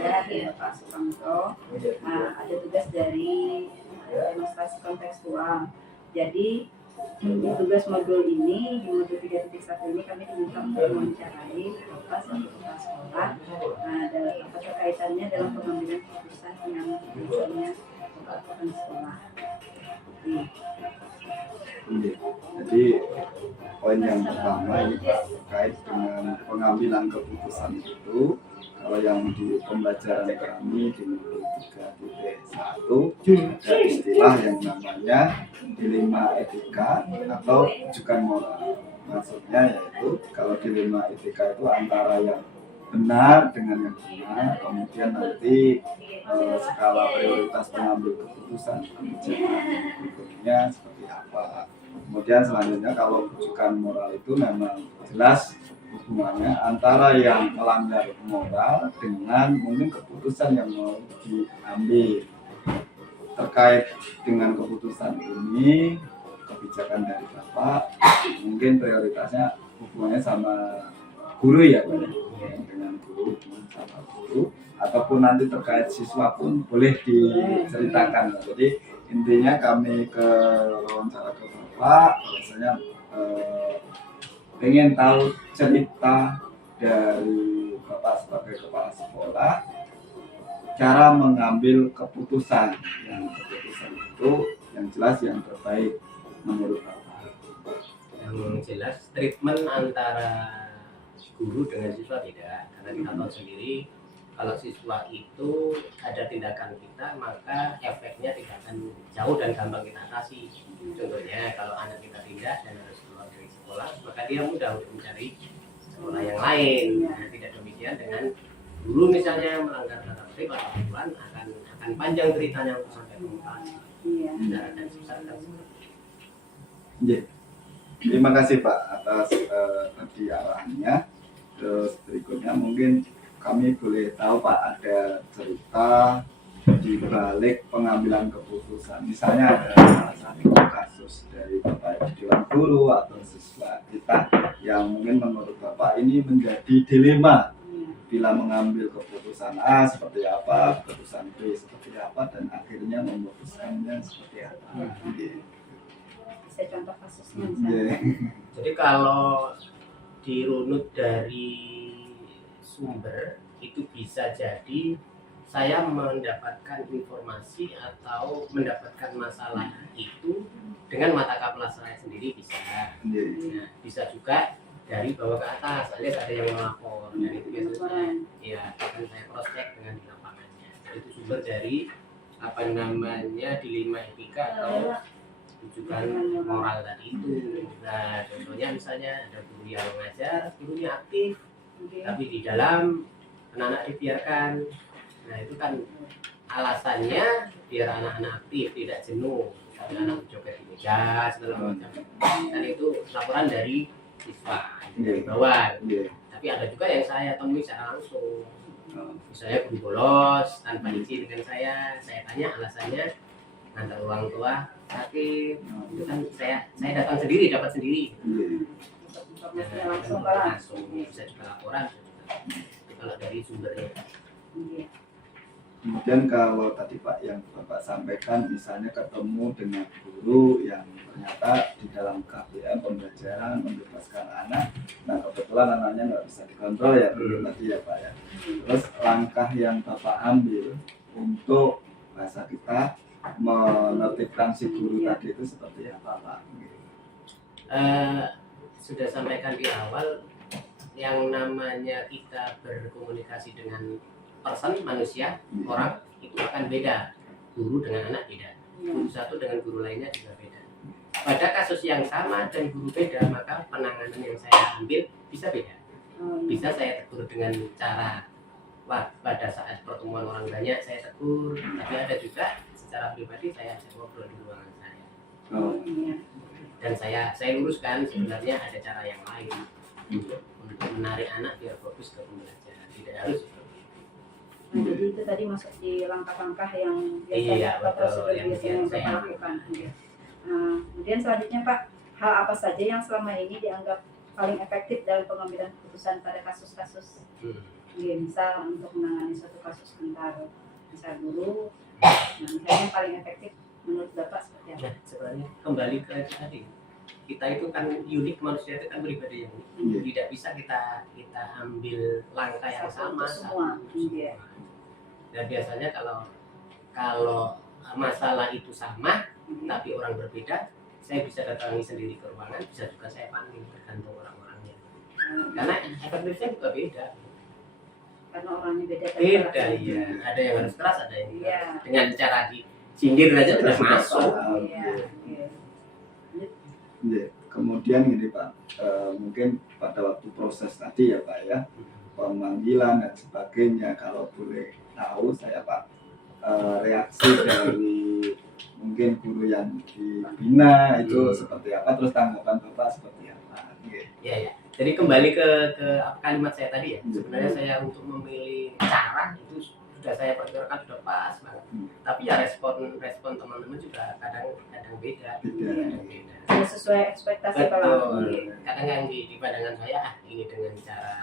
saya dan Pak Sukamto ada tugas dari demonstrasi kontekstual. Jadi di tugas modul ini, di modul 3.1 ini kami diminta untuk mewawancarai Bapak selaku kepala sekolah dalam apa terkaitannya dalam pengambilan keputusan yang biasanya Bapak lakukan di sekolah. Jadi poin yang pertama ini Pak terkait dengan pengambilan keputusan itu. Kalau yang di pembelajaran kami di modul 3.1 ada istilah yang namanya dilema etika atau rujukan moral. Maksudnya yaitu kalau dilema etika itu antara yang benar dengan yang benar, kemudian nanti skala prioritas pengambil keputusan kebijakan berikutnya seperti apa. Kemudian selanjutnya kalau rujukan moral itu memang jelas hubungannya antara yang melanggar moral dengan mungkin keputusan yang mau diambil. Terkait dengan keputusan ini, kebijakan dari Bapak mungkin prioritasnya hubungannya sama guru ya Pak, dengan guru sama guru, ataupun nanti terkait siswa pun boleh diceritakan. Jadi intinya kami ke wawancara ke Bapak, biasanya pengen tahu cerita dari Bapak sebagai kepala sekolah, cara mengambil keputusan itu yang jelas yang terbaik menurut Bapak. Yang jelas treatment antara guru dengan siswa beda, karena kita tahu sendiri kalau siswa itu ada tindakan kita maka efeknya tidak akan jauh dan gampang kita atasi. Contohnya kalau anak kita pindah dan harus keluar dari sekolah, maka dia mudah untuk mencari sekolah yang lain. Nah, tidak demikian dengan guru misalnya melanggar tata tertib atau aturan akan panjang ceritanya untuk sampai tuntas. Dan susah dan Yeah. Terima kasih Pak atas tadi arahannya. Terus berikutnya mungkin kami boleh tahu Pak ada cerita di balik pengambilan keputusan. Misalnya ada salah satu kasus dari Bapak Dewan Guru atau siswa kita yang mungkin menurut Bapak ini menjadi dilema bila mengambil keputusan A seperti apa, keputusan B seperti apa, dan akhirnya memutuskannya seperti apa. Bisa contoh kasusnya misalnya. Jadi kalau dirunut dari sumber itu bisa jadi saya mendapatkan informasi atau mendapatkan masalah itu dengan mata kepala saya sendiri bisa. Nah, bisa juga dari bawah ke atas, alias ada yang melapor dan itu biasanya ya akan saya cross check dengan di lapangannya. Jadi itu sumber dari apa namanya dilema etika atau rujukan moral tadi itu. Nah, contohnya misalnya ada guru yang mengajar, gurunya aktif, tapi di dalam anak-anak dibiarkan. Nah, itu kan alasannya biar anak-anak aktif, tidak jenuh, anak-anak joget di meja segala macam. Dan itu laporan dari siswa dari bawah. Tapi ada juga yang saya temui secara langsung. Misalnya guru bolos tanpa izin dengan saya tanya alasannya antar orang tua sakit, itu kan saya datang sendiri, dapat sendiri. Langsung bisa juga laporan kalau dari sumbernya. Kemudian kalau tadi Pak yang Bapak sampaikan misalnya ketemu dengan guru yang ternyata di dalam KPM pembelajaran membebaskan anak, nah kebetulan anaknya nggak bisa dikontrol ya guru tadi ya Pak ya. Terus langkah yang Bapak ambil untuk bahasa kita menertibkan si guru tadi itu seperti apa Pak? Sudah sampaikan di awal, yang namanya kita berkomunikasi dengan person, manusia, orang itu akan beda. Guru dengan anak beda, guru satu dengan guru lainnya juga beda. Pada kasus yang sama dan guru beda, maka penanganan yang saya ambil bisa beda. Bisa saya tegur dengan cara pada saat pertemuan orang banyak saya tegur, tapi ada juga secara pribadi saya ngobrol di ruangan saya. Dan saya luruskan sebenarnya ada cara yang lain untuk menarik anak biar fokus ke pembelajaran, tidak harus. Nah, jadi itu tadi masuk di langkah-langkah yang biasanya atau prosedur biasanya yang Bapak lakukan. Kemudian selanjutnya Pak, hal apa saja yang selama ini dianggap paling efektif dalam pengambilan keputusan pada kasus-kasus Dia misal untuk menangani suatu kasus antar misal guru, nah misalnya yang paling efektif menurut Bapak seperti apa? Nah, sebenarnya kembali ke tadi, kita itu kan unik, manusia itu kan pribadi yang unik. Iya. Tidak bisa kita ambil langkah yang Satu sama untuk semua. Iya. Dan biasanya kalau masalah itu sama tapi orang berbeda, saya bisa datangi sendiri ke ruangan, bisa juga saya panggil, tergantung orang-orangnya. Karena efektifnya juga beda. Karena orangnya beda. Beda, iya. Ada yang harus keras, ada yang Iya. dengan cara disindir aja udah masuk. Iya. Iya. Iya. Kemudian ini Pak, mungkin pada waktu proses tadi ya Pak ya, pemanggilan dan sebagainya, kalau boleh tahu saya Pak, reaksi dari mungkin guru yang dibina itu seperti apa, terus tanggapan Bapak seperti apa? Iya, ya. Jadi kembali ke kalimat saya tadi ya. Sebenarnya saya untuk memilih cara itu sudah saya perkirakan sudah pas banget. Tapi ya respon teman-teman juga kadang beda. Tidak sesuai ekspektasi Pak. Betul. Kadang yang di pandangan saya, ini dengan cara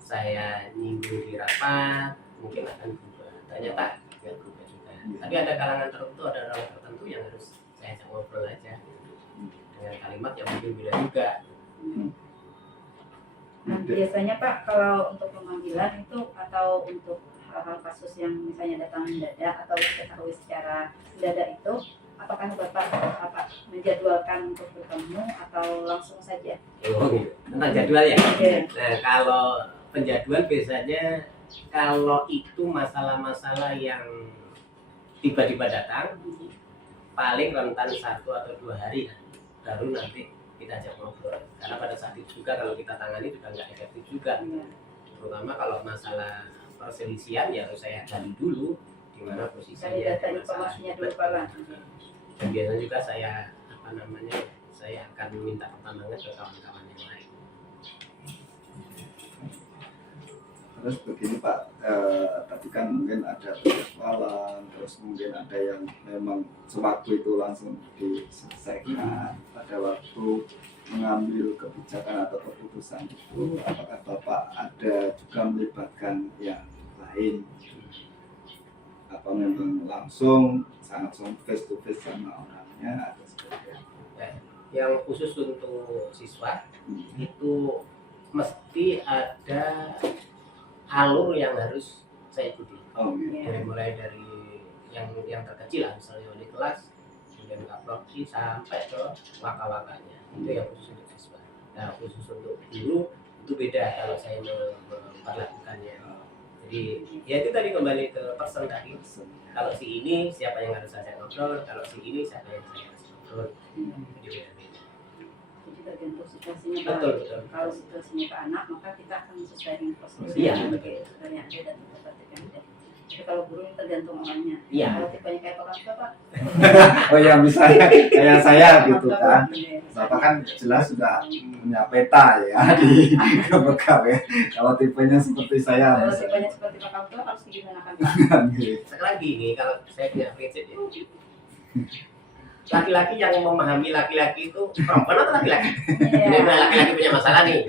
saya nyinggung di rapat mungkin akan berubah. Ternyata nggak berubah juga. Tapi ada kalangan tertentu, ada orang tertentu yang harus saya ajak ngobrol aja dengan kalimat yang mungkin beda juga. Nah, biasanya Pak, kalau untuk pemanggilan itu atau untuk hal-hal kasus yang misalnya datang mendadak atau diketahui secara mendadak itu, apakah Bapak menjadwalkan untuk bertemu atau langsung saja? Oh gitu. Tentang jadwal ya. Iya. Nah, kalau penjadwal biasanya kalau itu masalah-masalah yang tiba-tiba datang, paling rentan 1 atau 2 hari baru nanti kita ajak ngobrol. Karena pada saat itu juga kalau kita tangani juga nggak efektif juga. Terutama kalau masalah perselisihan ya harus saya gali dulu di mana posisinya. Data informasinya dulu Pak. Dan biasanya juga saya saya akan minta pertanyaan ke kawan-kawan yang lain. Terus begini Pak, tadi kan mungkin ada persoalan, terus mungkin ada yang memang sewaktu itu langsung diselesaikan. Pada waktu mengambil kebijakan atau keputusan itu, apakah Bapak ada juga melibatkan yang lain? Apa memang langsung face to face sama orangnya atau seperti apa? Yang khusus untuk siswa itu mesti ada alur yang harus saya ikuti. Mulai dari yang terkecil lah, misalnya wali kelas, kemudian kaprodi sampai ke waka-wakanya. Itu yang khusus untuk siswa. Nah, khusus untuk guru itu beda kalau saya memperlakukannya. Jadi ya itu tadi kembali ke person tadi. Kalau si ini siapa yang harus saya ngobrol, kalau si ini siapa yang saya harus ngobrol. Jadi beda-beda. Jadi tergantung situasinya Pak. Betul. Kalau situasinya ke anak, maka kita akan sesuai dengan prosedur Iya. yang sebenarnya ada dan yang ada. Tapi kalau guru tergantung orangnya. Iya. Kalau tipenya kayak Pak. Oh ya, misalnya kayak saya gitu kan. Bapak kan jelas sudah punya peta ya di bekal ya. Kalau tipenya seperti saya, Kalau misalnya. tipenya seperti Pak Kamto harus gimana kan Pak? Sekali lagi nih, kalau saya punya prinsip ya, laki-laki yang memahami laki-laki itu perempuan atau laki-laki? Ini laki-laki punya masalah nih.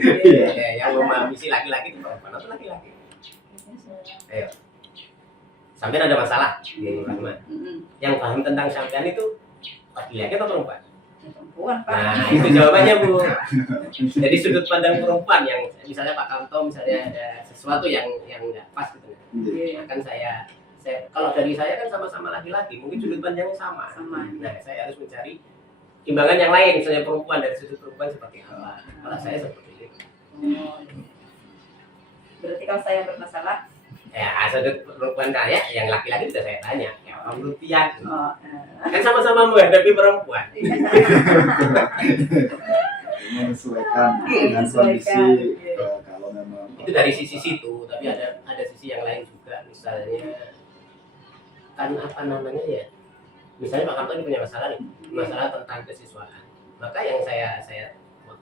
Yang memahami si laki-laki itu perempuan atau laki-laki? Ayo. Sampai ada masalah, yang paham tentang sampean itu laki-laki atau perempuan? Perempuan Pak. Nah, itu jawabannya Bu. Jadi sudut pandang perempuan yang misalnya Pak Kamto misalnya ada sesuatu yang nggak pas gitu. Akan saya kalau dari saya kan sama-sama laki-laki, mungkin sudut pandangnya sama. Nah, saya harus mencari timbangan yang lain, misalnya perempuan dari sudut perempuan seperti apa. Kalau saya seperti itu. Berarti kalau saya bermasalah, ya sudut perempuan saya, yang laki-laki sudah saya tanya. Ya orang Lutian. Kan sama-sama menghadapi perempuan. Menyesuaikan dengan kondisi kalau memang Itu dari sisi situ, tapi ada sisi yang lain juga, misalnya kan ya, misalnya Pak Kamto ini punya masalah nih, masalah tentang kesiswaan, maka yang saya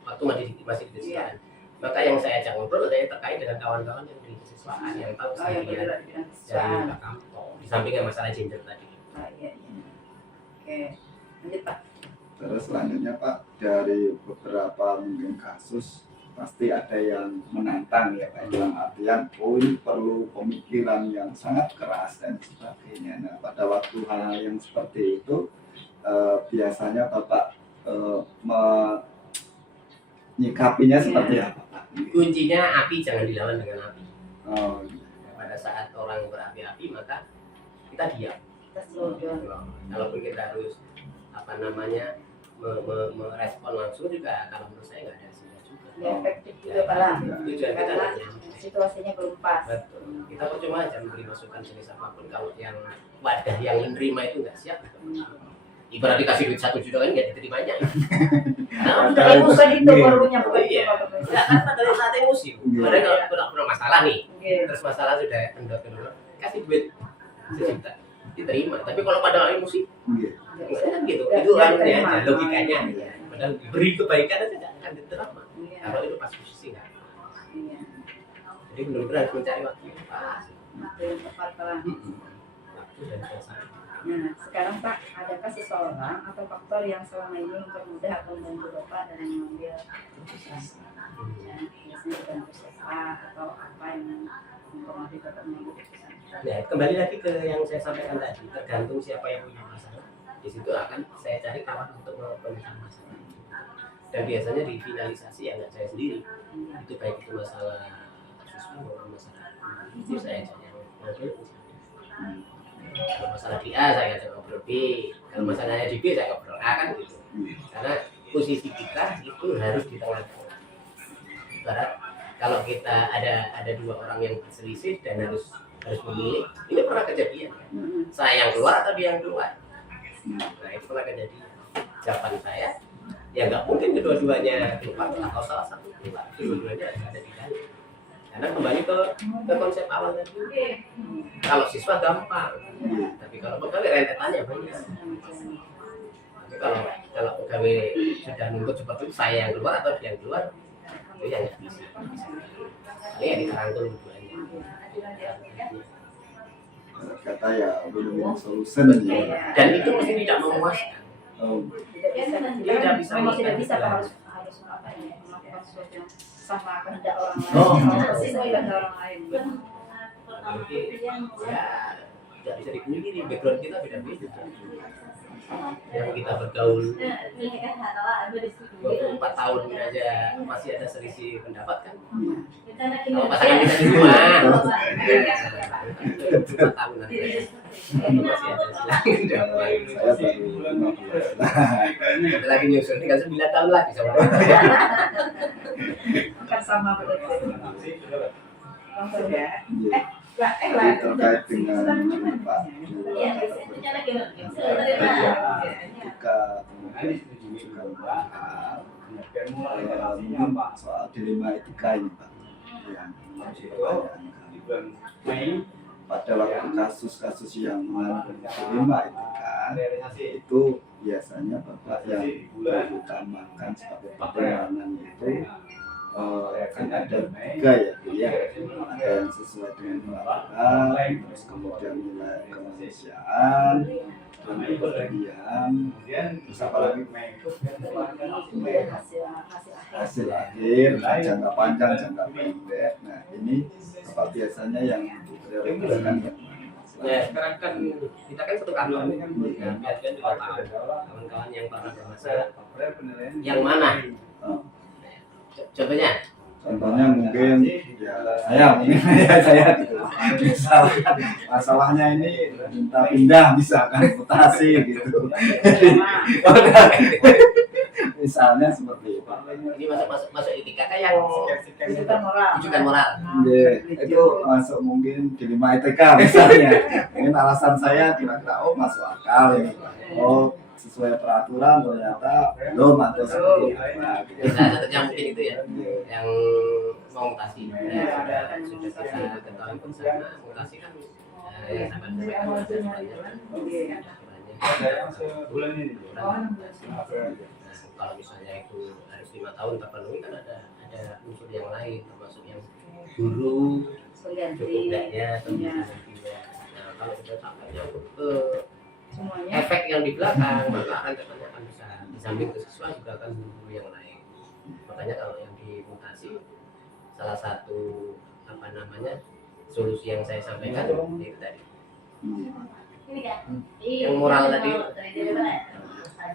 waktu masih di kesiswaan, maka yang saya ajak ngobrol saya terkait dengan kawan-kawan yang di kesiswaan yang tahu saya dari Pak Kamto, di samping masalah gender tadi. Iya. Oke, lanjut Pak. Terus selanjutnya Pak, dari beberapa mungkin kasus pasti ada yang menantang ya Pak, dalam artian ini perlu pemikiran yang sangat keras dan sebagainya. Nah pada waktu hal yang seperti itu biasanya Bapak menyikapinya seperti apa Pak? Kuncinya api jangan dilawan dengan api. Oh, Pada saat orang berapi-api maka kita diam. Kita slow down. Kalaupun kita harus merespon langsung juga, kalau menurut saya nggak ada hasilnya juga. Ya, efektif juga Pak lah. Tujuan kita Karena nggak nyampe. situasinya belum pas. Betul. Kita percuma aja memberi masukan jenis apapun kalau yang wadah yang menerima itu nggak siap. Ibarat dikasih duit 1 juta kan nggak diterimanya. Nah, Tapi bukan itu barunya, bukan itu Iya. Pak. Ya kan pada saat emosi. Kemarin kalau pernah masalah nih, Oke. terus masalah sudah kendor-kendor, kasih duit 1 juta diterima. Tapi kalau pada emosi, iya. kan gitu. Nggak Itu kan diterima. ya logikanya. Iya. Padahal beri kebaikan aja nggak akan diterima. Iya. Kalau itu pas posisi nggak. Iya. Jadi benar-benar harus mencari waktu yang pas. Waktu yang tepat Pak. Waktu dan suasana. Nah, sekarang Pak, adakah seseorang atau faktor yang selama ini mempermudah atau membantu Bapak dalam mengambil keputusan? Ya, biasanya dibantu siapa atau apa yang mempengaruhi Bapak mengambil keputusan? Ya, kembali lagi ke yang saya sampaikan tadi, tergantung siapa yang punya masalah. Di situ akan saya cari kawan untuk memecahkan masalah. Dan biasanya di finalisasi ya nggak saya sendiri. Itu baik itu masalah siswa maupun masalah itu saya aja yang ngobrol. Kalau masalah di A saya ngajak ngobrol B, kalau masalahnya di B saya ngobrol A, kan gitu. Karena posisi kita itu harus di tengah-tengah. Ibarat kalau kita ada 2 orang yang berselisih dan harus memilih, ini pernah kejadian kan? Saya yang keluar atau dia yang keluar? Nah itu pernah kejadian. Jawaban saya ya nggak mungkin kedua-duanya keluar atau salah satu keluar, kedua-duanya harus ada di dalam. Karena kembali ke konsep awal tadi, kalau siswa gampang, tapi kalau pegawai rentetannya banyak. Tapi kalau pegawai sudah nuntut seperti itu, saya yang keluar atau dia yang keluar, itu yang nggak bisa. Paling yang dirangkul keduanya. Kata ya win-win solution ya. Dan itu mesti tidak memuaskan. Oh, Tidak bisa. Memang tidak bisa Pak, harus apa ya? Melakukan sesuatu yang sama kehendak orang lain. Oh. Sesuai kehendak orang lain. Jadi ya tidak bisa dipungkiri, background kita beda-beda. Yang kita bergaul 24 tahun aja masih ada selisih pendapat kan? Kalau pasangan kita di rumah 24 tahun nanti masih ada selisih pendapat. saya baru 15 lah. Ada lagi nyusul, tinggal 9 tahun lagi sama. Akan sama berarti. Langsung ya. Jadi terkait dengan Pak ketika juga mungkin soal dilema etika ini Pak yang pertanyaan kami. Pada waktu kasus-kasus yang mengandung dilema etika itu biasanya Bapak yang mengutamakan sebagai pertimbangan itu kan ada 3 ya Bu ya, ada yang sesuai dengan peraturan, terus kemudian nilai kemanusiaan, dan kemudian terus apa lagi hasil akhir, jangka panjang, jangka pendek. Nah ini apa biasanya yang diprioritaskan yang mana? Ya sekarang kan kita kan satu kantor, ya, biasanya juga tahu kawan-kawan yang pernah bermasalah yang mana. Contohnya Contohnya mungkin ya saya gitu. Misalkan masalahnya ini minta pindah misalkan mutasi gitu. Misalnya seperti itu. ini masuk etika kan yang Rujukan moral. rujukan moral. Ya, itu masuk mungkin dilema etika misalnya. Mungkin alasan saya kira-kira masuk akal ini. Sesuai peraturan ternyata belum atau seperti apa gitu. Bisa satunya mungkin itu ya, yang mau mutasi. Ya, sudah kita ketahui pun sana mutasi kan yang sama dengan bulan ini. kalau misalnya itu harus 5 tahun terpenuhi kan ada unsur yang lain termasuk yang guru Pengganti. cukup enggaknya atau tidak. Nah kalau sudah sampai nyangkut ke Semuanya. efek yang di belakang maka akan terkena akan bisa di samping ke siswa juga akan guru yang lain. Makanya kalau yang dimutasi, salah satu solusi yang saya sampaikan itu tadi. Yang moral tadi,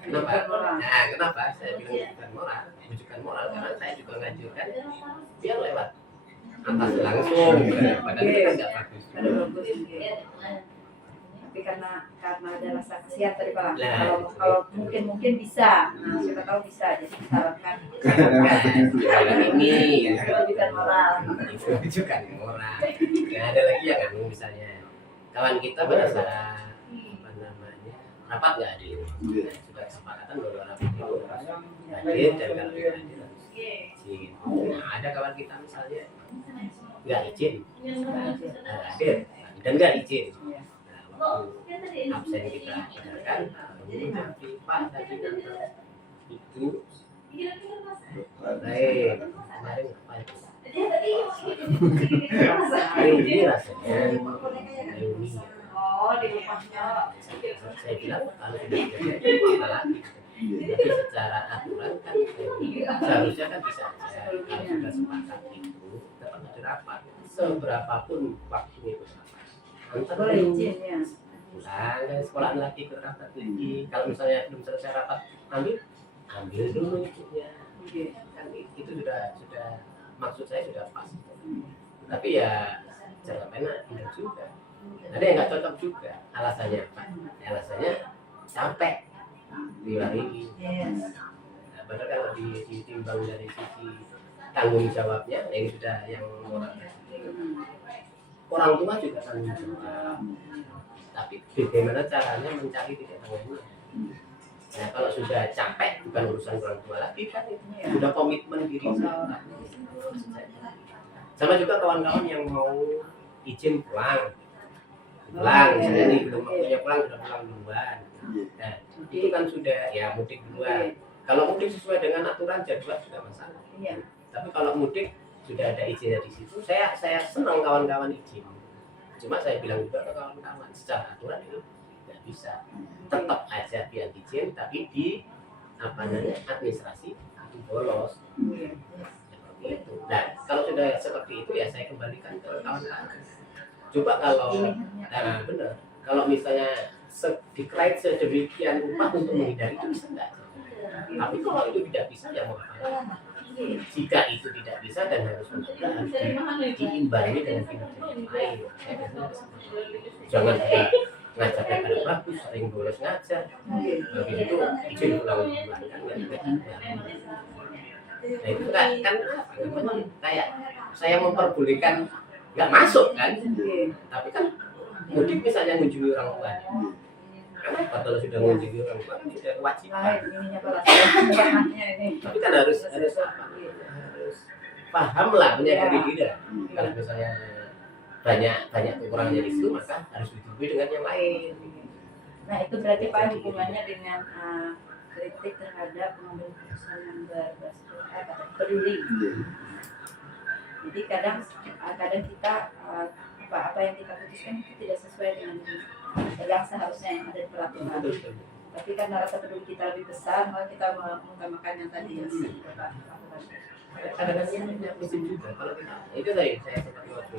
kenapa saya bilang bukan moral, karena saya juga ngajukan biar lewat atas langsung, padahal itu kan nggak bagus. Tapi karena ada rasa kasihan tadi Pak, Nah, kalau mungkin bisa, nah siapa tahu bisa, jadi disarankan ini bukan moral. bukan moral. Nah, ada lagi yang misalnya kawan kita pada saat rapat nggak hadir, sudah kesepakatan bahwa rapat itu hadir, dan kalau tidak hadir harus izin. Nah, ada kawan kita misalnya nggak izin, hadir dan nggak izin. Nah, waktu absen kita dengarkan, Pak tadi itu baik, kemarin apa itu? Ini rasanya reuni. Saya bilang kalau sudah kita lagi, tapi secara aturan kan seharusnya kan bisa aja. Kalau sudah sepakat itu dapat ada rapat, seberapapun waktu itu rapat. Boleh izin ya. Pulang dari sekolah lagi ke rapat lagi. Kalau misalnya belum selesai rapat, ambil dulu izinnya. Kan itu sudah maksud saya sudah pas. Tapi ya jangan pernah tidak juga. Ada yang nggak cocok juga. Alasannya apa? Alasannya capek ini. Nah, padahal kalau ditimbang dari sisi tanggung jawabnya, ini sudah yang orang tua juga tanggung jawab. Tapi bagaimana caranya mencari titik tengahnya? Nah, kalau sudah capek bukan urusan orang tua lagi kan, sudah komitmen diri sendiri. Sama juga kawan-kawan yang mau izin pulang, misalnya ini belum waktunya pulang, sudah pulang duluan. Nah, itu kan sudah ya mudik duluan. Kalau mudik sesuai dengan aturan jadwal sudah masalah. Tapi kalau mudik sudah ada izin di situ, saya senang kawan-kawan izin. Cuma saya bilang juga ke kawan-kawan, secara aturan itu nggak bisa. Tetap aja biar izin, tapi di administrasi itu bolos. Itu. Nah, kalau sudah seperti itu ya saya kembalikan ke kawan-kawan. Coba kalau benar, kalau misalnya dikait sedemikian rupa untuk menghindari itu bisa enggak? Tapi kalau itu tidak bisa ya mau apa? Jika itu tidak bisa dan harus diimbangi dengan kinerja yang lain. Jangan ngajarnya pada bagus, sering bolos ngajar. Habis itu izin pulang duluan kan nah itu kan kayak saya memperbolehkan nggak masuk kan, tapi kan mudik misalnya mengunjungi orang tua, kenapa kalau sudah mengunjungi orang tua kan sudah kewajiban, tapi kan harus paham lah menyadari diri. Kalau misalnya banyak kekurangannya di situ maka harus ditutupi dengan yang lain. Nah itu berarti Pak hubungannya dengan kritik terhadap pengambil keputusan yang berbasis peduli. Jadi kadang kita apa yang kita putuskan itu tidak sesuai dengan yang seharusnya yang ada di peraturan. Tapi karena rasa peduli kita lebih besar, maka kita mengutamakan yang tadi yang Bapak lakukan. Kadang-kadang punya prinsip juga. Kalau kita itu tadi saya seperti waktu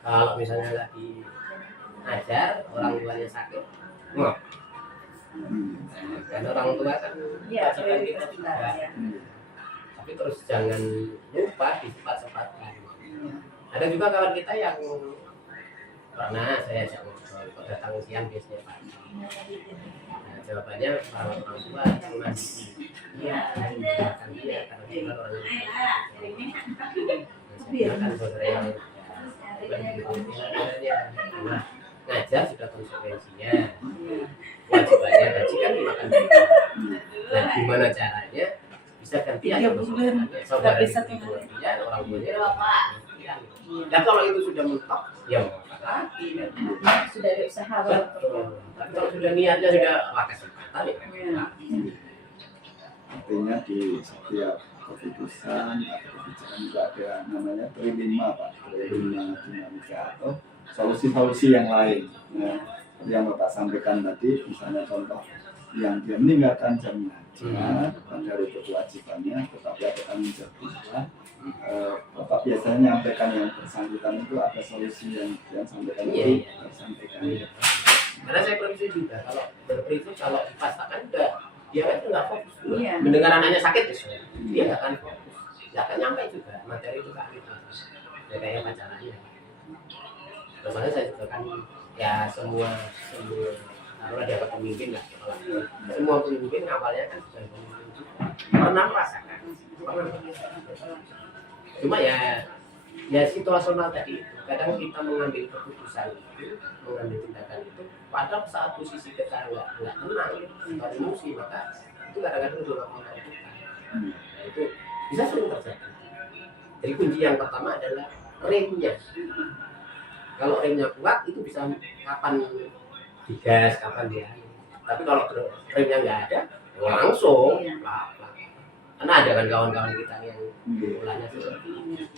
kalau misalnya lagi ngajar orang tuanya sakit, ngok. Dan orang tua kan kewajiban kita juga. Tapi terus jangan lupa disepat-sepatkan. Ada juga kawan kita yang pernah saya ajak ngobrol, datang siang biasanya pagi. Nah, jawabannya orang tua yang mandiri. Iya, makan dia karena dia orang yang makan saudara yang ngajar sudah konsekuensinya. Wajibannya gaji kan dimakan. Nah, gimana caranya bisa gantian saudara dia orang tuanya. Dan kalau itu sudah mentok, ya mau apa lagi? Sudah ada usaha. Tapi kalau sudah niatnya sudah kesempatan ya. Artinya di setiap keputusan atau kebijakan juga ada namanya trilima Pak, trilima dinamika atau solusi-solusi yang lain. Nah, yang Bapak sampaikan tadi, misalnya contoh yang dia meninggalkan jaminan dari kewajibannya, tetapi ada tanggung jawab pula. Bapak biasanya menyampaikan yang bersangkutan itu ada solusi yang sampaikan itu sampaikan. Karena saya prinsip juga kalau berprinsip kalau dipaksakan enggak, dia kan nggak fokus. Iya. Mendengar anaknya sakit dia nggak akan fokus, nggak akan nyampe juga materi itu kan gitu. Ya kayak pacarannya. Soalnya saya juga kan ya semua kalau ada pemimpin lah, semua pemimpin awalnya kan sudah pemimpin juga pernah merasakan, cuma ya situasional tadi kadang kita mengambil keputusan itu, mengambil tindakan itu pada saat posisi kita nggak tenang, nggak emosi, maka itu kadang-kadang juga menentukan. Nah, itu bisa sering terjadi. Jadi kunci yang pertama adalah remnya. Kalau remnya kuat itu bisa kapan digas, kapan dia. Tapi kalau remnya nggak ada, langsung pelan-pelan. Karena ada kan kawan-kawan kita yang mulanya seperti ini.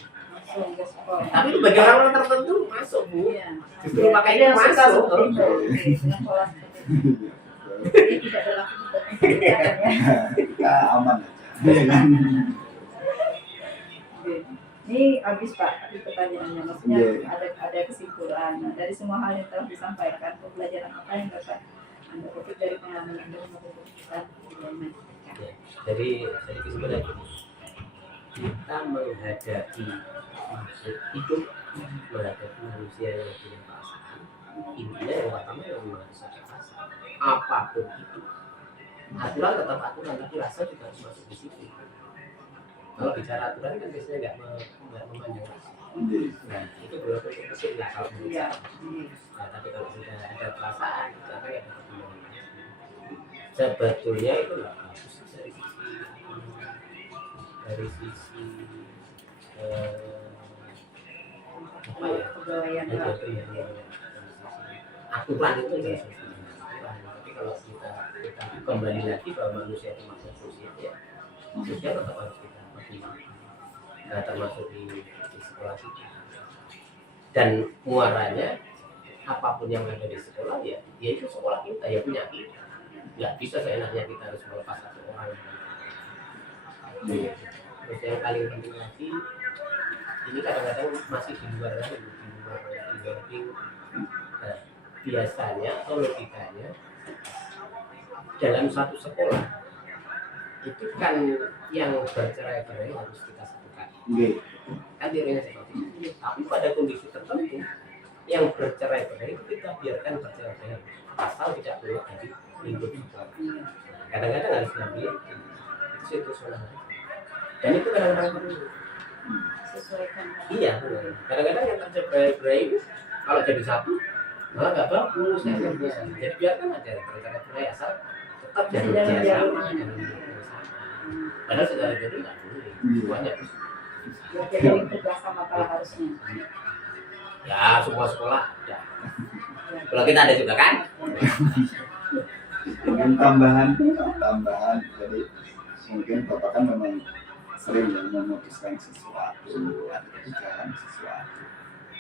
Tapi itu bagi orang-orang tertentu masuk Bu. Justru makanya masuk. Jadi tidak ada lagi Kita aman aja. Ini habis Pak, habis pertanyaannya, maksudnya ada kesimpulan. Nah, dari semua hal yang telah disampaikan, pembelajaran apa yang dapat Anda petik dari pengalaman Anda mengambil keputusan di Jadi kesimpulan ini, kita menghadapi makhluk hidup, menghadapi manusia yang punya perasaan, intinya yang pertama yang harus ada rasa, apapun itu. Aturan tetap aturan, tapi rasa juga harus masuk di situ. Kalau bicara aturan kan biasanya nggak memanjang rasa. Nah itu berarti kecil lah kalau bicara. Nah tapi kalau sudah ada perasaan itu akan ada perkembangan. Sebetulnya itu nggak bagus dari sisi apa ya? Pegawaian aturan itu ya. Tapi kalau kita kembali lagi bahwa manusia itu makhluk sosial ya, sosial tetap harus kita. Nah, termasuk di sekolah kita. Dan muaranya apapun yang ada di sekolah ya itu sekolah kita ya punya kita. Nggak bisa seenaknya kita harus melepas satu orang. Terus yang paling penting lagi ini kadang-kadang masih di luar nah, biasanya atau logikanya dalam satu sekolah itu kan yang bercerai-berai harus kita satukan. Kan dirinya seperti itu. Tapi pada kondisi tertentu yang bercerai-berai itu kita biarkan bercerai-berai asal tidak keluar dari lingkup sekolah. Kadang-kadang harus ngambil itu situasional. Dan itu kadang-kadang perlu sesuaikan. Iya, kadang-kadang yang tercerai-berai itu kalau jadi satu malah nggak bagus. Jadi biarkan aja bercerai-berai asal tetap jadi sama. Padahal segala jadi nggak boleh, semuanya. Jadi kerjasama kalau harusnya. Ya semua sekolah ada. Kalau kita ada juga kan? Mungkin tambahan. Jadi mungkin Bapak kan memang sering yang memutuskan sesuatu, kebijakan sesuatu.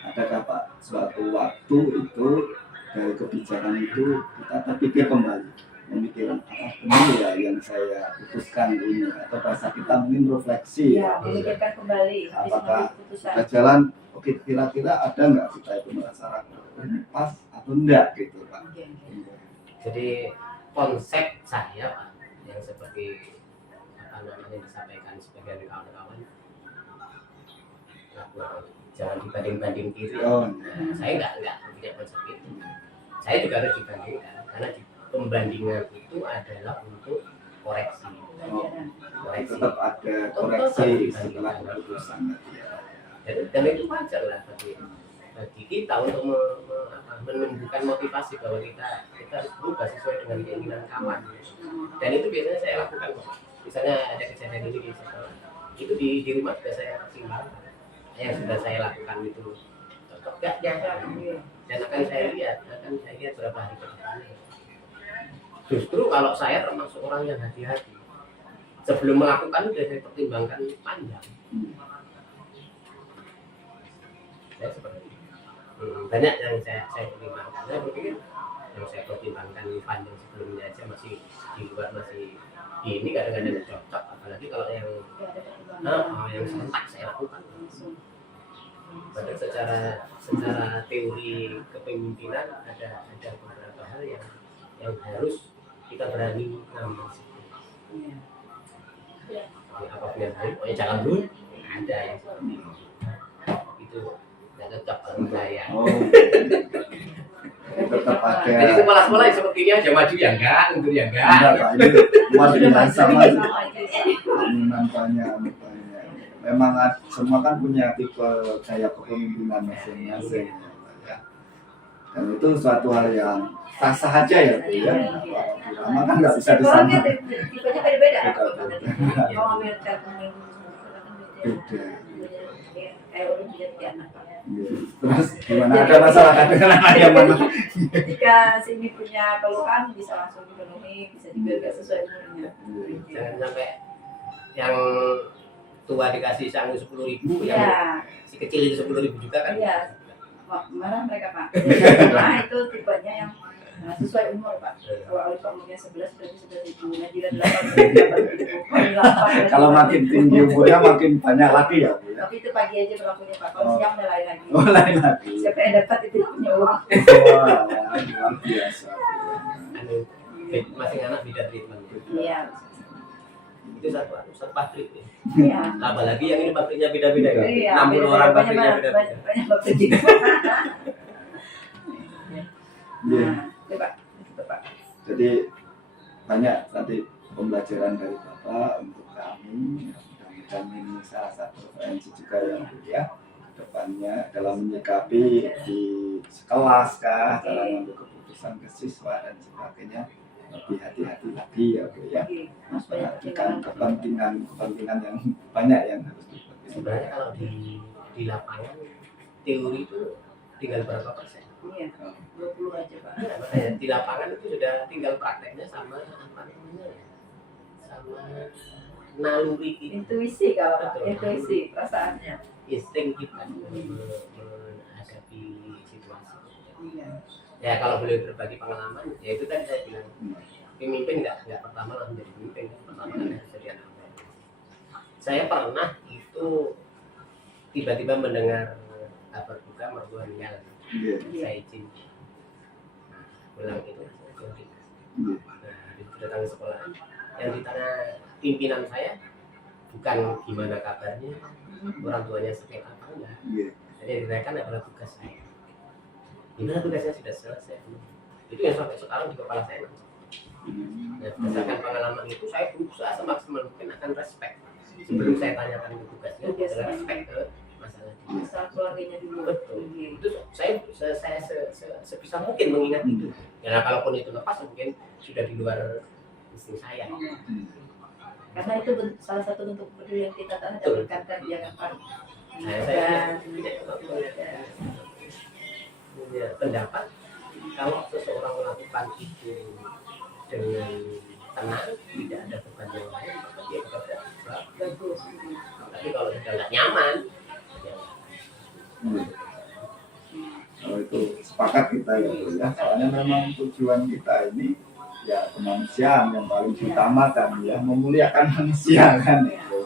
Adakah Pak suatu waktu itu dari kebijakan itu kita terpikir kembali? Memikirkan apa benar ya yang saya putuskan ini, atau bahasa kita mungkin refleksi memikirkan kembali apakah kita jalan oke, kira-kira ada nggak kita itu merasa ini pas atau enggak gitu Pak. Jadi konsep saya Pak yang seperti apa namanya disampaikan sebagian kawan-kawan, jangan dibanding-banding diri. Saya nggak punya konsep itu. Saya juga harus dibandingkan karena pembandingan itu adalah untuk koreksi. Tetap ada koreksi setelah keputusan. Dan itu wajar lah bagi kita untuk menumbuhkan motivasi bahwa kita harus berubah sesuai dengan keinginan kawan. Dan itu biasanya saya lakukan. Misalnya ada kejadian ini di sekolah, itu di rumah sudah saya pertimbangkan. Yang sudah saya lakukan itu cocok gak ya? Dan akan saya lihat berapa hari ke depannya. Justru kalau saya termasuk orang yang hati-hati, sebelum melakukan sudah saya pertimbangkan panjang. Saya seperti itu. Banyak yang saya pertimbangkan. Saya berpikir yang saya pertimbangkan panjang sebelumnya aja masih di luar, masih ini kadang-kadang cocok, apalagi kalau yang yang serentak saya lakukan. Padahal secara teori kepemimpinan ada beberapa hal yang harus kita berani ngambil. Jadi apapun yang baik, pokoknya jangan dulu ada yang seperti itu nggak cocok sama saya. Tetap ada. Jadi sekolah-sekolah seperti ini aja maju ya enggak, mundur ya enggak. Enggak, Pak, ini luar biasa Mas. Bangunan banyak. Memang semua kan punya tipe gaya kepemimpinan masing-masing ya. Dan itu suatu hal yang sah-sah aja ya, Bu ya. Lama kan nggak bisa disamakan. Tipenya beda-beda. Beda. Terus gimana, ada masalah kan dengan anak yang mana? Jika sini punya keluhan bisa langsung dipenuhi, bisa juga nggak sesuai umurnya. Jangan sampai yang tua dikasih sangu 10.000, yang Iya, si kecil itu 10.000 juga kan. iya. Mana mereka Pak? Nah itu tipenya yang sesuai umur Pak. Kalau Alif umurnya 11 berarti 11.000. Nah jika 8 Kalau makin tinggi umurnya makin banyak lagi ya, Bu ya. tapi itu pagi aja berlakunya Pak. Kalau siang udah lain lagi. Oh, lain lagi. Siapa yang dapat itu punya uang. Wah, luar biasa. Masing anak beda treatment. Iya. Itu satu pabrik nih. Iya. Apalagi yang ini pabriknya beda-beda kan. Iya. 60 orang pabriknya beda-beda. Banyak pabrik. Iya. Nah, itu Pak. Itu Pak. Jadi banyak tadi pembelajaran dari Bapak untuk kami. Mudah-mudahan ini salah satu referensi juga yang ya depannya dalam menyikapi di kelas kah, dalam mengambil keputusan ke siswa dan sebagainya, lebih hati-hati lagi ya Bu ya. Perhatikan kepentingan yang banyak yang harus diperhatikan. Sebenarnya kalau di lapangan teori itu tinggal berapa persen? Iya. 20 aja Pak. Makanya di lapangan itu sudah tinggal prakteknya sama apa namanya? Sama naluri kita, Intuisi kalau Pak. Betul. Intuisi perasaannya. insting kita menghadapi situasi. Iya. Ya kalau boleh berbagi pengalaman, ya itu tadi saya bilang pemimpin nggak pertama langsung jadi pemimpin, pertama kan harus jadi anak muda. Saya pernah itu tiba-tiba mendengar kabar duka mertua meninggal. Iya. Saya izin pulang itu jadi. Iya. Nah, itu datang ke sekolah. Yang ditanya pimpinan saya bukan gimana kabarnya, orang tuanya seperti apa enggak. Iya. Jadi yang ditanyakan adalah tugas saya. Gimana tugasnya sudah selesai? Itu yang sampai sekarang di kepala saya. Nah, berdasarkan pengalaman itu saya berusaha semaksimal mungkin akan respect. Sebelum saya tanyakan ke tugasnya, adalah respect ke masalah dia. Masalah keluarganya dulu. Betul. Itu saya sebisa mungkin mengingat itu. Ya kalaupun itu lepas mungkin sudah di luar insting saya. Karena itu salah satu bentuk peduli yang kita terhadap rekan-rekan yang akan Saya punya pendapat kalau seseorang melakukan itu dengan tenang, tidak ada beban yang lain, maka dia bekerja bagus. tapi kalau sudah nggak nyaman ya. Kalau itu sepakat kita ya Bu ya. Soalnya memang tujuan kita ini ya kemanusiaan yang paling diutamakan ya, memuliakan manusia kan itu.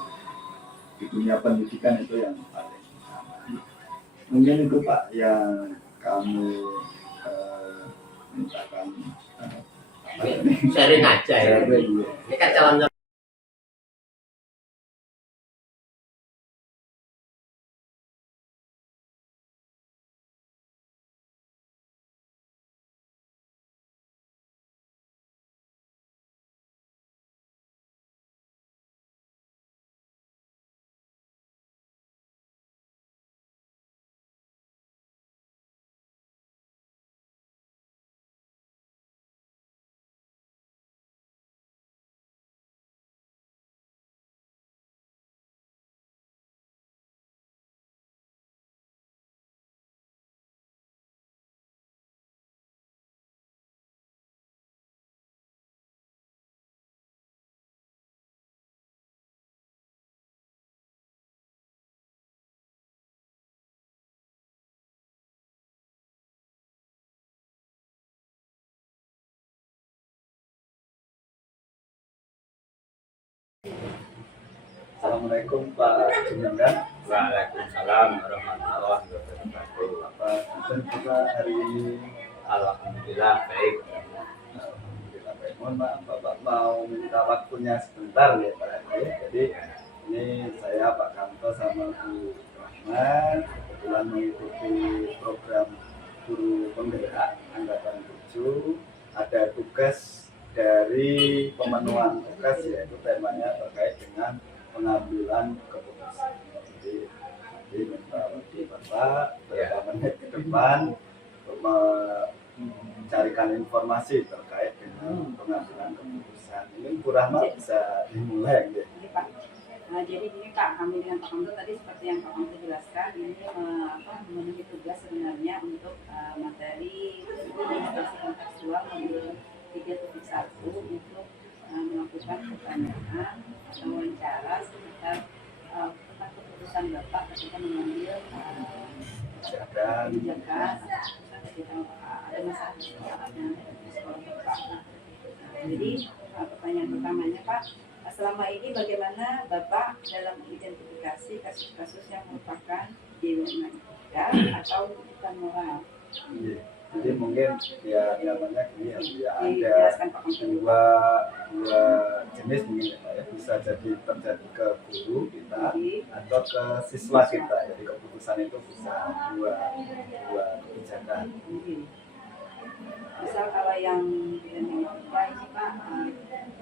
Di dunia pendidikan itu yang paling utama. Mungkin itu Pak yang kami mintakan Sharing aja ya. sharing. Ini kan calon Assalamualaikum Pak Jumendan. Waalaikumsalam warahmatullahi wabarakatuh. Dan juga hari ini Alhamdulillah baik. Alhamdulillah baik. Mohon maaf Bapak mau minta waktunya sebentar ya Pak. Jadi ini saya Pak Kanto sama Bu Rahman kebetulan mengikuti program guru penggerak angkatan 7. Ada tugas dari pemenuhan tugas, yaitu temanya terkait dengan pengambilan keputusan. Jadi minta waktu Bapak beberapa menit ke depan untuk mencarikan informasi terkait dengan pengambilan keputusan. Ini Bu Rahma bisa dimulai ya. Ini Pak. Nah, jadi ini Pak, kami dengan Pak Kamto tadi seperti yang Pak Kamto jelaskan, ini memenuhi tugas sebenarnya untuk materi administrasi kontekstual modul 3.1 untuk melakukan pertanyaan atau wawancara seputar tentang keputusan Bapak ketika mengambil kebijakan ketika ada masalah di sekolah Bapak. Jadi pertanyaan pertamanya Pak, selama ini bagaimana Bapak dalam mengidentifikasi kasus-kasus yang merupakan dilematika atau bukan moral? Jadi mungkin ya namanya gini ya ada dua jenis mungkin ya Pak ya, bisa jadi terjadi ke guru kita atau ke siswa kita. Jadi keputusan itu bisa dua kebijakan. Misal kalau yang dilematika ini Pak,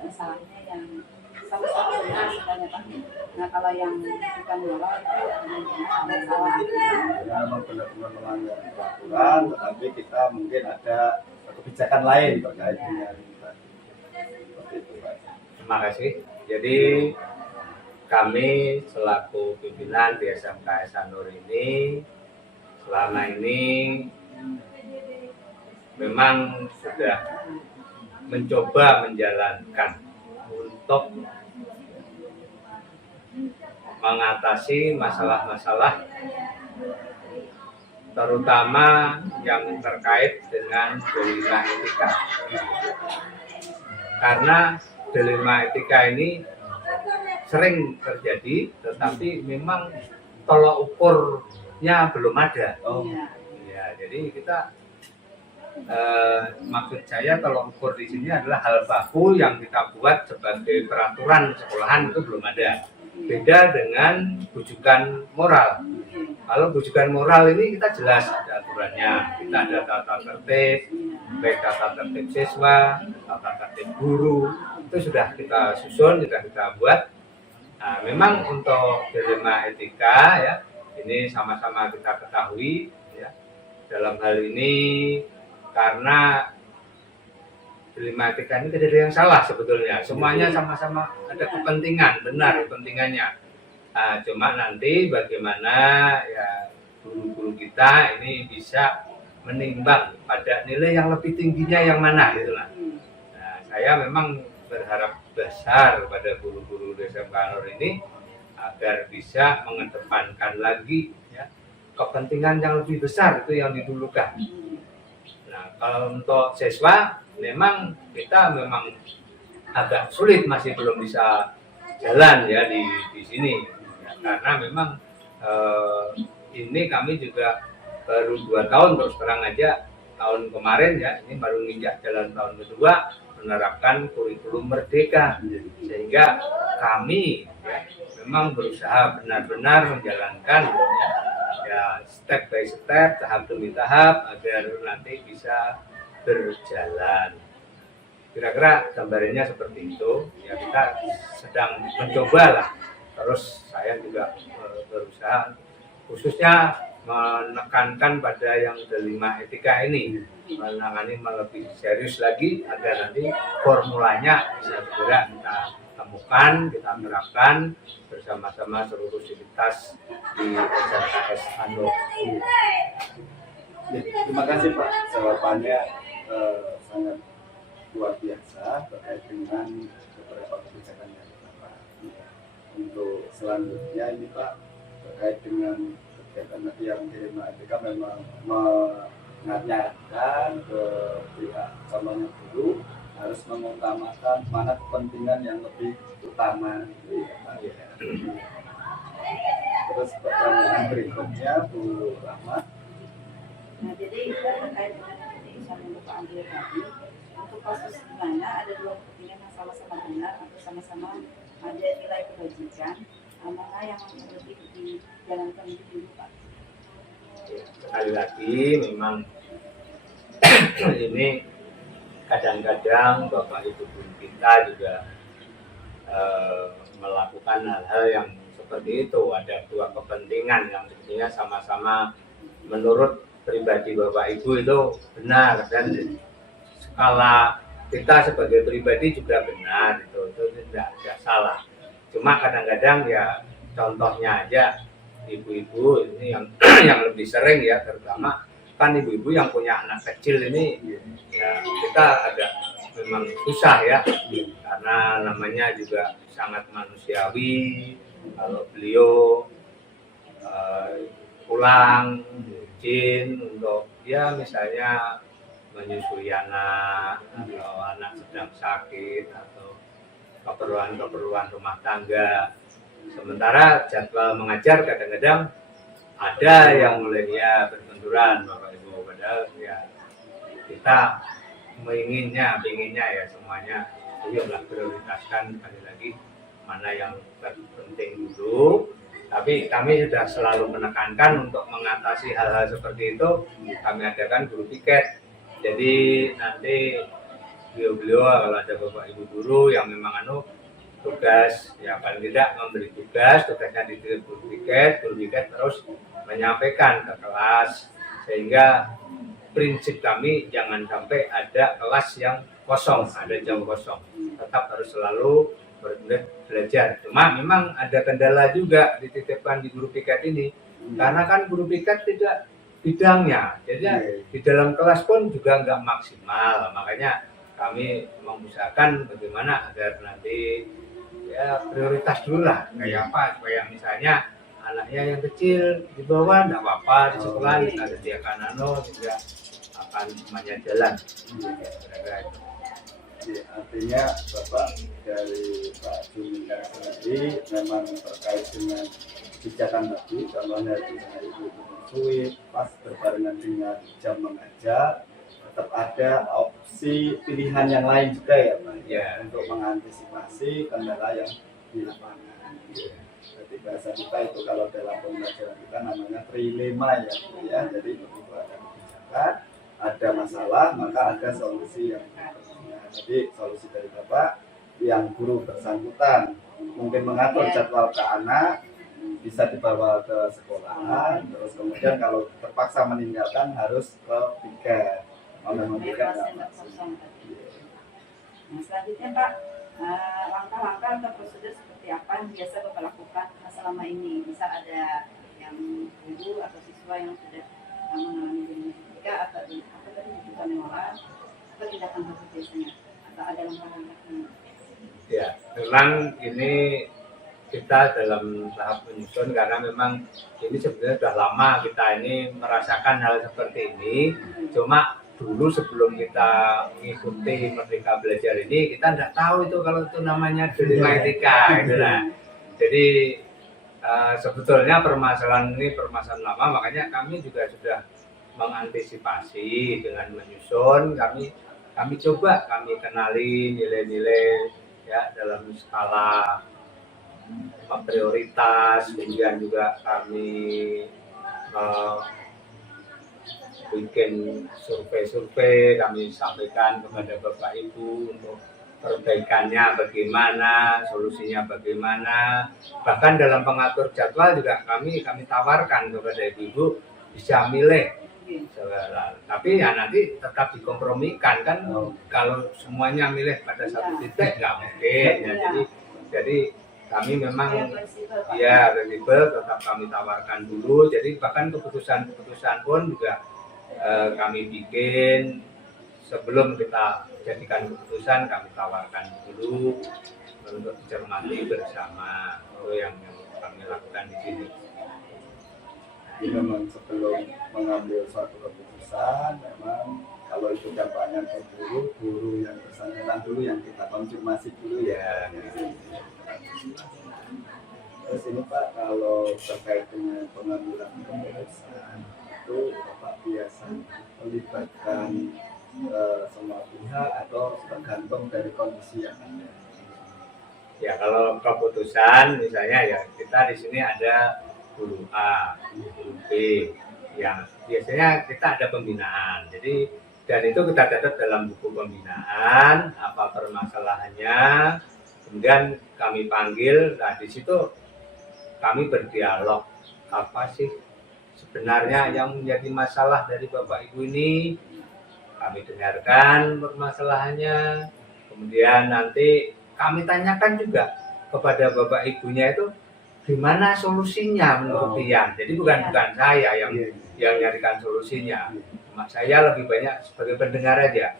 salahnya yang sama-sama benar sebenarnya Pak. Nah kalau yang bukan moral itu ada salah. Ya memang benar-benar melanggar peraturan, tetapi kita mungkin ada kebijakan lain terkait dengan seperti itu Pak. Terima kasih. Jadi kami selaku pimpinan di SMK Sanur ini selama ini memang sudah mencoba menjalankan untuk mengatasi masalah-masalah terutama yang terkait dengan dilema etika. Karena dilema etika ini sering terjadi, tetapi memang tolak ukurnya belum ada. Ya, jadi kita maksud saya tolak ukur di sini adalah hal baku yang kita buat sebagai peraturan sekolahan itu belum ada. Beda dengan rujukan moral. Kalau rujukan moral ini kita jelas ada aturannya. Kita ada tata tertib, baik tata tertib siswa, tata tertib guru, itu sudah kita susun, sudah kita buat. Nah, memang untuk dilema etika ya, ini sama-sama kita ketahui ya. Dalam hal ini karena dilema etika ini tidak ada yang salah sebetulnya, semuanya sama-sama ada kepentingan, benar kepentingannya. Nah, cuma nanti bagaimana ya guru-guru kita ini bisa menimbang pada nilai yang lebih tingginya yang mana gitu lah. Nah, saya memang berharap besar pada guru-guru SMK Sanur ini agar bisa mengedepankan lagi ya kepentingan yang lebih besar itu yang didulukan. Nah, kalau untuk siswa memang kita memang agak sulit, masih belum bisa jalan ya di sini ya, karena memang ini kami juga baru 2 tahun terus terang aja tahun kemarin ya, ini baru menginjak jalan tahun kedua menerapkan kurikulum merdeka, sehingga kami ya, memang berusaha benar-benar menjalankan ya step by step, tahap demi tahap agar nanti bisa berjalan. Kira-kira gambarannya seperti itu ya, kita sedang mencoba lah. Terus saya juga berusaha khususnya menekankan pada yang dilema etika ini, menangani lebih serius lagi agar nanti formulanya bisa segera kita temukan, kita terapkan bersama-sama seluruh sivitas di SMKS Sanur. Terima kasih Pak, jawabannya sangat luar biasa terkait dengan beberapa kebijakan yang Bapak. Untuk selanjutnya ini Pak, terkait dengan kegiatan nanti yang dilema etika memang mengingatkan ke pihak contohnya guru harus mengutamakan mana kepentingan yang lebih utama. Terus pertanyaan berikutnya Bu Rahmat. Nah, jadi terkait dengan keputusan yang Bapak ambil tadi, untuk kasus di mana ada dua kepentingan yang sama-sama benar atau sama-sama ada nilai kebajikan, mana yang lebih dijalankan lebih dulu, Pak? Sekali lagi memang ini kadang-kadang Bapak Ibu guru kita juga melakukan hal-hal yang seperti itu. Ada dua kepentingan yang sebetulnya sama-sama menurut pribadi Bapak Ibu itu benar, dan skala kita sebagai pribadi juga benar, itu tidak salah. Cuma kadang-kadang ya contohnya aja ibu-ibu ini yang yang lebih sering ya, terutama kan ibu-ibu yang punya anak kecil ini ya kita agak memang susah ya, karena namanya juga sangat manusiawi kalau beliau pulang izin untuk ya misalnya menyusui anak atau anak sedang sakit atau keperluan-keperluan rumah tangga. Sementara jadwal mengajar kadang-kadang ada yang mulainya berbenturan Bapak Ibu, padahal ya kita menginginnya ya semuanya ayolah prioritaskan sekali lagi mana yang terpenting dulu. Tapi kami sudah selalu menekankan untuk mengatasi hal-hal seperti itu, kami adakan guru piket. Jadi nanti beliau kalau ada Bapak Ibu guru yang memang tugas ya paling tidak memberi tugasnya di guru piket terus menyampaikan ke kelas, sehingga prinsip kami jangan sampai ada kelas yang kosong, ada jam kosong, tetap harus selalu belajar. Cuma memang ada kendala juga dititipkan di guru piket ini, karena kan guru piket tidak bidangnya, jadi di dalam kelas pun juga nggak maksimal. Makanya kami mengusahakan bagaimana agar nanti ya prioritas dulu lah, kayak apa, supaya misalnya anaknya yang kecil di bawah nggak apa-apa, di sekolah kita sediakan juga akan semuanya jalan. Artinya Bapak dari Pak Juminda sendiri memang terkait dengan kebijakan tadi, contohnya dengan ibu menyusui pas berbarengan dengan jam mengajar, tetap ada opsi pilihan yang lain juga ya Pak, ya, untuk mengantisipasi kendala yang di lapangan. Jadi bahasa kita itu kalau dalam pembelajaran kita namanya trilema ya, jadi begitu ada kebijakan, ada masalah, maka ada solusi yang jadi solusi dari Bapak yang guru bersangkutan mungkin mengatur jadwal ke anak bisa dibawa ke sekolahan, terus kemudian kalau terpaksa meninggalkan harus ke piket. Nah, selanjutnya Pak, langkah-langkah atau prosedur seperti apa yang biasa Bapak lakukan selama ini? Misal ada yang guru atau siswa yang sudah mengalami dinamika atau apa tadi bukan moral atau tindakan Bapak biasanya, atau ada langkah-langkahnya? Ya, memang ini kita dalam tahap menyusun, karena memang ini sebenarnya sudah lama kita ini merasakan hal seperti ini. Cuma dulu sebelum kita mengikuti Merdeka Belajar ini, kita tidak tahu itu kalau itu namanya dilema etika gitu lah. Jadi sebetulnya permasalahan ini permasalahan lama, makanya kami juga sudah mengantisipasi dengan menyusun. Kami coba kenali nilai-nilai ya dalam skala prioritas, kemudian juga kami bikin survei-survei, kami sampaikan kepada Bapak Ibu untuk perbaikannya bagaimana, solusinya bagaimana. Bahkan dalam pengatur jadwal juga kami tawarkan kepada Ibu bisa milih. Tapi ya nanti tetap dikompromikan kan, kalau semuanya milih pada satu titik nggak mungkin ya. Jadi kami memang ya fleksibel, tetap kami tawarkan dulu. Jadi bahkan keputusan pun juga kami bikin sebelum kita jadikan keputusan, kami tawarkan dulu untuk dicermati bersama. Itu yang kami lakukan di sini. Jadi memang sebelum mengambil suatu keputusan, memang kalau itu dampaknya yang ke guru yang bersangkutan dulu yang kita konfirmasi dulu ya. Terus ini Pak, kalau terkait dengan pengambilan keputusan itu Bapak biasa melibatkan semua pihak atau tergantung dari kondisi yang ada? Ya kalau keputusan misalnya ya kita di sini ada guru A, guru B, yang biasanya kita ada pembinaan. Jadi dan itu kita catat dalam buku pembinaan apa permasalahannya. Kemudian kami panggil, nah di situ kami berdialog apa sih sebenarnya yang menjadi masalah dari Bapak Ibu ini. Kami dengarkan permasalahannya. Kemudian nanti kami tanyakan juga kepada Bapak Ibunya itu gimana solusinya menurut dia. Jadi bukan saya yang nyarikan solusinya. Saya lebih banyak sebagai pendengar aja.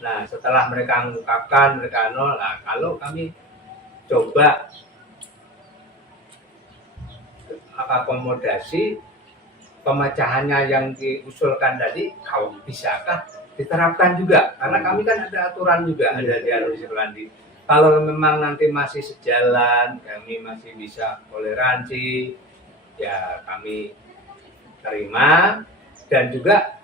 Nah setelah mereka mengungkapkan, mereka nah kalau kami coba akomodasi pemecahannya yang diusulkan tadi, kalau bisakah diterapkan juga? Karena kami kan ada aturan juga, ada di Alur Sirlandi. Kalau memang nanti masih sejalan, kami masih bisa toleransi, ya kami terima. Dan juga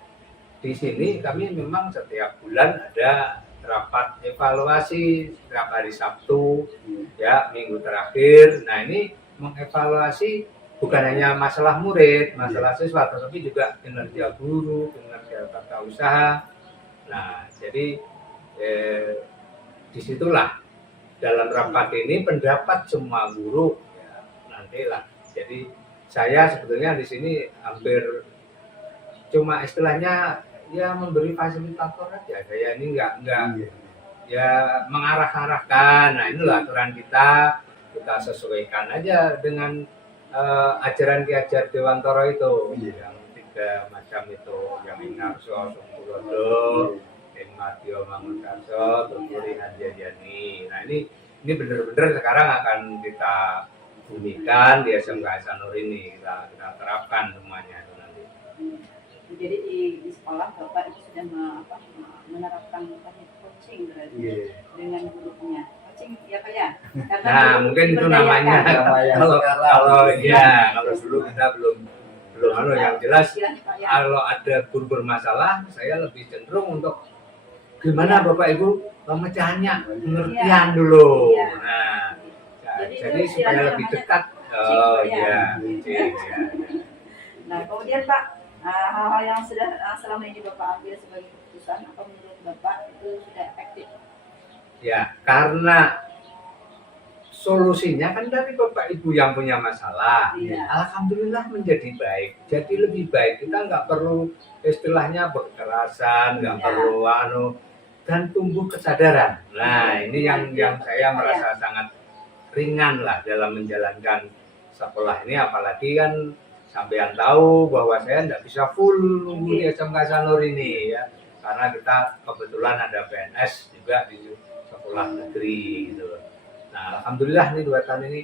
di sini kami memang setiap bulan ada rapat evaluasi setiap hari Sabtu, ya minggu terakhir. Nah ini mengevaluasi bukan hanya masalah murid, masalah siswa, tetapi juga kinerja guru, kinerja tata usaha. Nah jadi disitulah dalam rapat ini pendapat semua guru ya, nantilah. Jadi saya sebetulnya di sini hampir cuma istilahnya ya memberi fasilitator aja. Saya ini enggak ya mengarah-arahkan. Nah inilah aturan kita sesuaikan aja dengan ajaran Ki Hajar Dewantara itu yang 3 macam itu, yang Inarso, Sungkulodo, Madyo Mangunkarso, Tuturi Hanjayani. Nah ini benar-benar sekarang akan kita bunyikan di SMK Hasanur ini, kita terapkan semuanya itu nanti. Jadi di sekolah Bapak itu sudah menerapkan coaching berarti dengan gurunya. Coaching ya Pak ya? Karena nah mungkin itu namanya kalau dulu kita belum yang jelas kalau ada guru bermasalah saya lebih cenderung untuk gimana Bapak Ibu pemecahannya pengertian dulu. Nah jadi supaya lebih dekat. Nah kemudian Pak, hal-hal yang sudah selama ini Bapak ambil sebagai keputusan apa menurut Bapak itu sudah efektif? Ya karena solusinya kan dari Bapak Ibu yang punya masalah. Alhamdulillah menjadi baik. Jadi lebih baik. Kita nggak perlu istilahnya berkerasan, nggak perlu dan tumbuh kesadaran. Nah ini yang saya merasa sangat ringan lah dalam menjalankan sekolah ini. Apalagi kan sampean tahu bahwa saya tidak bisa full nunggu di SMK Hasanur ini ya. Karena kita kebetulan ada PNS juga di sekolah negeri gitu. Nah, alhamdulillah nih 2 tahun ini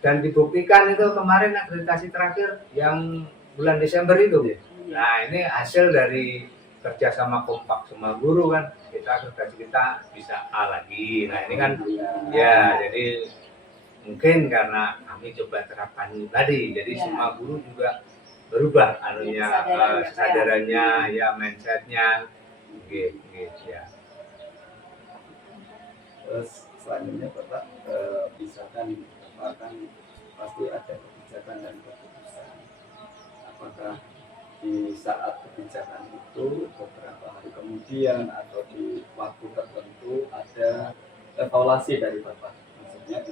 dan dibuktikan itu kemarin akreditasi terakhir yang bulan Desember itu. Nah, ini hasil dari kerjasama kompak semua guru kan, akreditasi kita bisa A lagi. Nah, ini kan ya jadi mungkin karena kami coba terapkan tadi, jadi semua guru juga berubah kesadarannya, ya mindsetnya, gitu ya. Terus selanjutnya Bapak misalkan akan pasti ada kebijakan dan keputusan. Apakah di saat kebijakan itu beberapa hari kemudian atau di waktu tertentu ada evaluasi dari Bapak? Maksudnya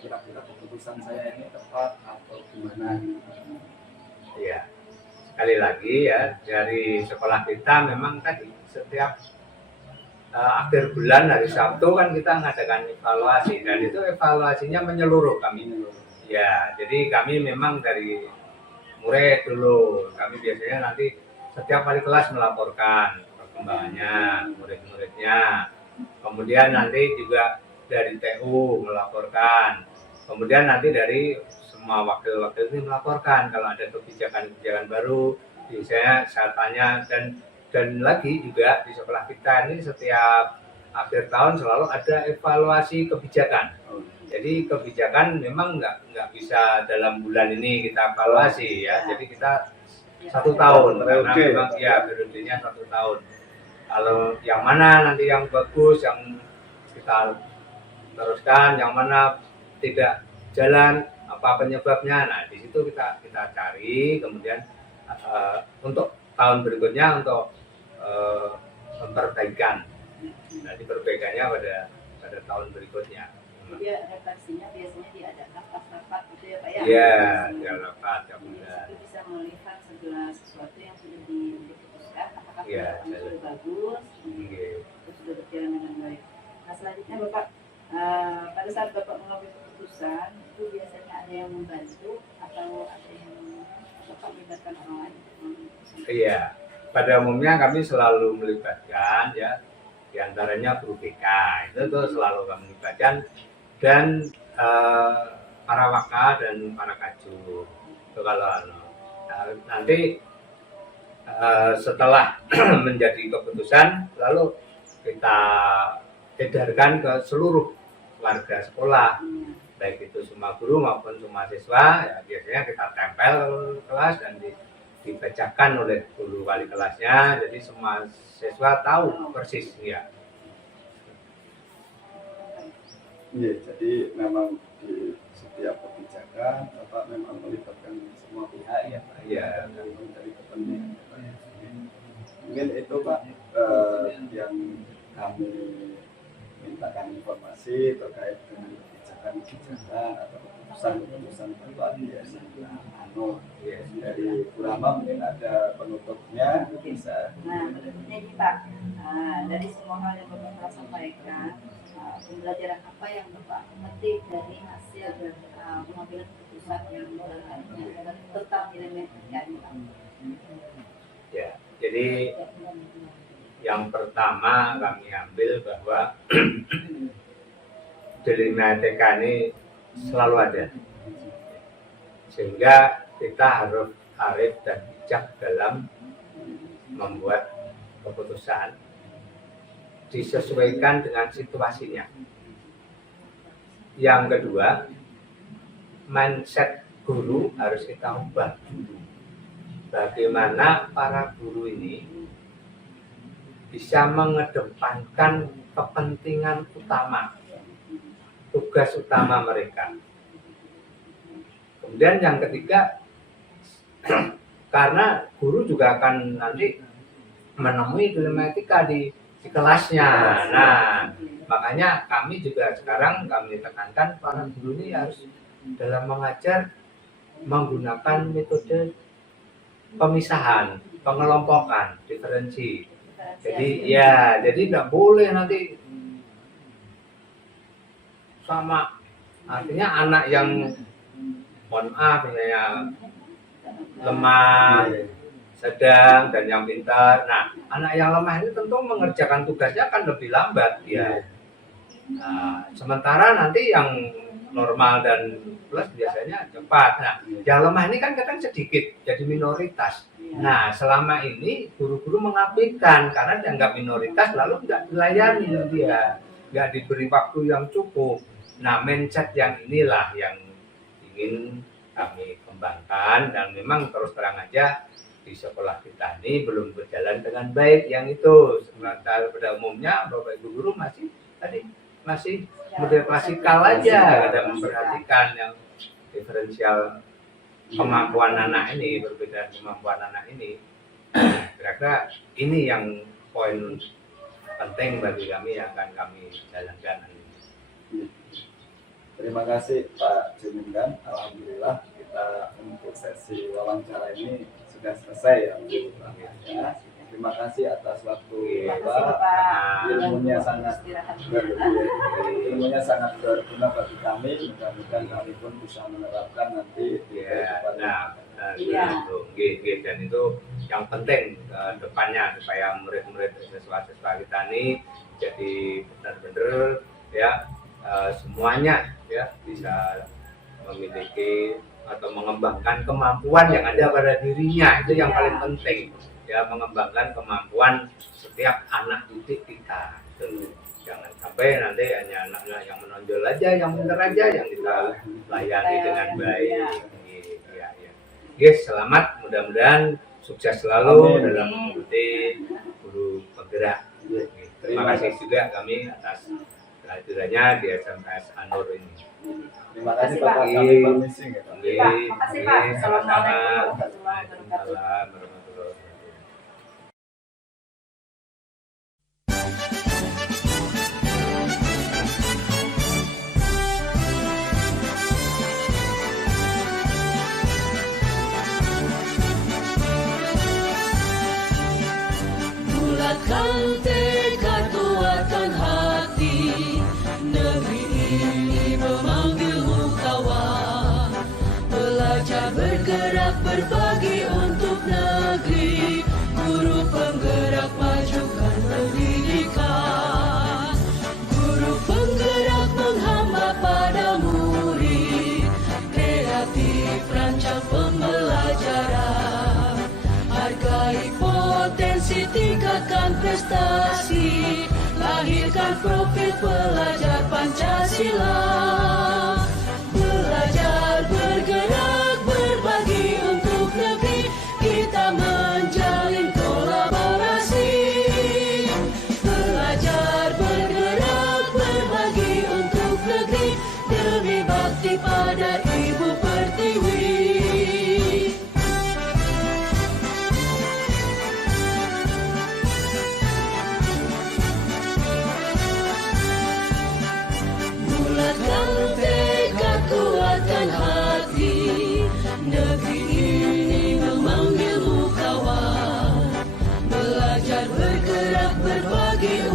kira-kira keputusan saya ini tepat atau gimana? Iya. Sekali lagi ya dari sekolah kita memang tadi setiap akhir bulan hari Sabtu kan kita mengadakan evaluasi dan itu evaluasinya menyeluruh kami. Ya, jadi kami memang dari murid dulu, kami biasanya nanti setiap kali kelas melaporkan perkembangannya, murid-muridnya. Kemudian nanti juga dari TU melaporkan. Kemudian nanti dari semua wakil-wakil ini melaporkan kalau ada kebijakan-kebijakan baru. Biasanya saya tanya dan Dan lagi juga di sekolah kita ini setiap akhir tahun selalu ada evaluasi kebijakan. Jadi kebijakan memang nggak bisa dalam bulan ini kita evaluasi ya. Jadi kita 1 tahun karena memang ya periodenya 1 tahun. Kalau yang mana nanti yang bagus yang kita teruskan, yang mana tidak jalan apa penyebabnya. Nah di situ kita cari, kemudian untuk tahun berikutnya untuk memperbaikan. Nanti perbaikannya pada tahun berikutnya. Jadi refleksinya biasanya diadakan pas rapat gitu ya Pak ya? Iya, dia rapat ya benar. Itu bisa melihat segala sesuatu yang sudah diputuskan, apakah Iya, sudah bagus, itu sudah berjalan dengan baik. Nah selanjutnya Bapak, pada saat Bapak mengambil keputusan, itu biasanya ada yang membantu atau ada yang Bapak melibatkan orang lain? Iya, pada umumnya kami selalu melibatkan ya, diantaranya guru BK itu tuh selalu kami libatkan dan para waka dan para kaju. Itu kalau nanti setelah menjadi keputusan lalu kita edarkan ke seluruh warga sekolah, baik itu semua guru maupun semua siswa. Ya, biasanya kita tempel kelas dan dibacakan oleh guru wali kelasnya, jadi semua siswa tahu persis ya. Iya, jadi memang di setiap kebijakan Bapak memang melibatkan semua pihak ya Pak. Iya. Tergantung dari kepentingan. Mungkin itu Pak yang kami mintakan informasi terkait dengan kebijakan atau keputusan Bapak biasanya. Dari Kurama mungkin ada penutupnya bisa. Nah penutupnya ini Pak, dari semua hal yang Bapak telah sampaikan, pembelajaran apa yang Bapak petik dari hasil pengambilan keputusan yang tentang nilai PKN? Ya, jadi yang pertama kami ambil bahwa dilema TK ini selalu ada, sehingga kita harus arif dan bijak dalam membuat keputusan disesuaikan dengan situasinya. Yang kedua, mindset guru harus kita ubah. Bagaimana para guru ini bisa mengedepankan kepentingan utama, tugas utama mereka. Kemudian yang ketiga, karena guru juga akan nanti menemui dilematika di kelasnya. Nah, makanya kami juga sekarang kami tekankan para guru ini harus dalam mengajar menggunakan metode pemisahan, pengelompokan, diferensi. Jadi ya, jadi tidak boleh nanti sama, artinya anak yang mohon maaf misalnya lemah, sedang, dan yang pintar. Nah, anak yang lemah ini tentu mengerjakan tugasnya akan lebih lambat ya. Nah, sementara nanti yang normal dan plus biasanya cepat. Nah, yang lemah ini kan kadang sedikit, jadi minoritas. Nah, selama ini guru-guru mengabaikan karena dianggap minoritas, lalu nggak dilayani dia, nggak diberi waktu yang cukup. Nah, mindset yang inilah yang ingin kami kembangkan, dan memang terus terang aja di sekolah kita ini belum berjalan dengan baik yang itu. Sementara pada umumnya Bapak Ibu guru masih model klasikal aja, ada memperhatikan yang diferensial kemampuan anak ini, berbeda kemampuan anak ini. Kira-kira ini yang poin penting bagi kami yang akan kami jalankan. Terima kasih Pak Jumingan. Alhamdulillah kita untuk sesi wawancara ini sudah selesai ya. Terima kasih atas waktu Bapak. Ilmunya sangat berguna bagi kami. Mudah-mudahan kami pun bisa menerapkan nanti di dan itu yang penting depannya supaya murid-murid siswa-siswa kita ini jadi benar-benar ya semuanya ya bisa memiliki atau mengembangkan kemampuan yang ada pada dirinya, itu yang paling penting ya mengembangkan kemampuan setiap anak didik kita. Gitu. Jangan sampai nanti hanya anak-anak yang menonjol aja, yang pintar aja yang kita layani dengan baik. Iya, iya. Yes, selamat, mudah-mudahan sukses selalu dalam mengikuti guru penggerak. Terima kasih juga kami atas kehadirannya di SMK An-Nur ini. Terima kasih Pak. Pak. Kami permisi nggak, Pak? Pak, makasih Pak. Assalamualaikum. Waalaikumsalam warahmatullahi wabarakatuh. Bulatkan tekad, kuatkan hati, negeri ini memanggilmu kawan. Belajar bergerak berbagi untuk negeri, guru penggerak majukan pendidikan. Guru penggerak menghamba pada murid, kreatif rancang pembelajaran. Hargai potensi, tingkatkan prestasi, lahirkan profil pelajar Pancasila. Belajar bergerak berbagi untuk negeri, kita menjalin kolaborasi. Belajar bergerak berbagi untuk negeri, demi bakti pada Ibu Pertiwi. Bulatkan tekad, kuatkan hati, negeri ini memanggilmu kawan. Belajar bergerak berbagi